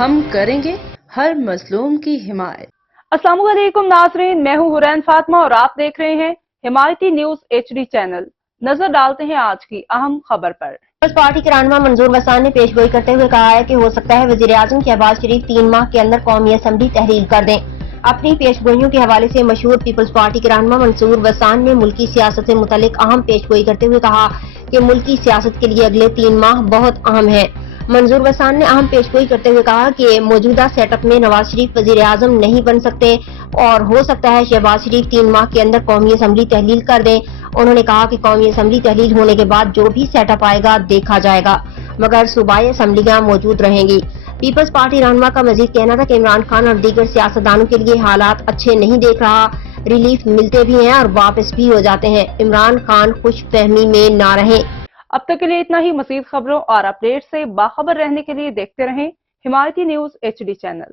ہم کریں گے ہر مظلوم کی حمایت۔ السلام علیکم ناظرین، میں ہوں حورین فاطمہ اور آپ دیکھ رہے ہیں حمایتی نیوز HD چینل۔ نظر ڈالتے ہیں آج کی اہم خبر پر۔ پیپلز پارٹی کے رہنما منظور وسان نے پیش گوئی کرتے ہوئے کہا ہے کہ ہو سکتا ہے وزیر اعظم شہباز شریف 3 ماہ کے اندر قومی اسمبلی تحلیل کر دیں۔ اپنی پیش گوئیوں کے حوالے سے مشہور پیپلز پارٹی کے رہنما منظور وسان نے ملکی سیاست سے متعلق اہم پیش گوئی کرتے ہوئے کہا کہ ملکی سیاست کے لیے اگلے 3 ماہ بہت اہم ہیں۔ منظور وسان نے اہم پیش گوئی کرتے ہوئے کہا کہ موجودہ سیٹ اپ میں نواز شریف وزیر اعظم نہیں بن سکتے اور ہو سکتا ہے شہباز شریف 3 ماہ کے اندر قومی اسمبلی تحلیل کر دیں۔ انہوں نے کہا کہ قومی اسمبلی تحلیل ہونے کے بعد جو بھی سیٹ اپ آئے گا دیکھا جائے گا، مگر صوبائی اسمبلیاں موجود رہیں گی۔ پیپلز پارٹی رہنما کا مزید کہنا تھا کہ عمران خان اور دیگر سیاستدانوں کے لیے حالات اچھے نہیں دیکھ رہا، ریلیف ملتے بھی ہیں اور واپس بھی ہو جاتے ہیں۔ عمران خان خوش فہمی میں نہ رہیں۔ اب تک کے لیے اتنا ہی۔ مزید خبروں اور اپڈیٹ سے باخبر رہنے کے لیے دیکھتے رہیں حمایتی نیوز HD چینل۔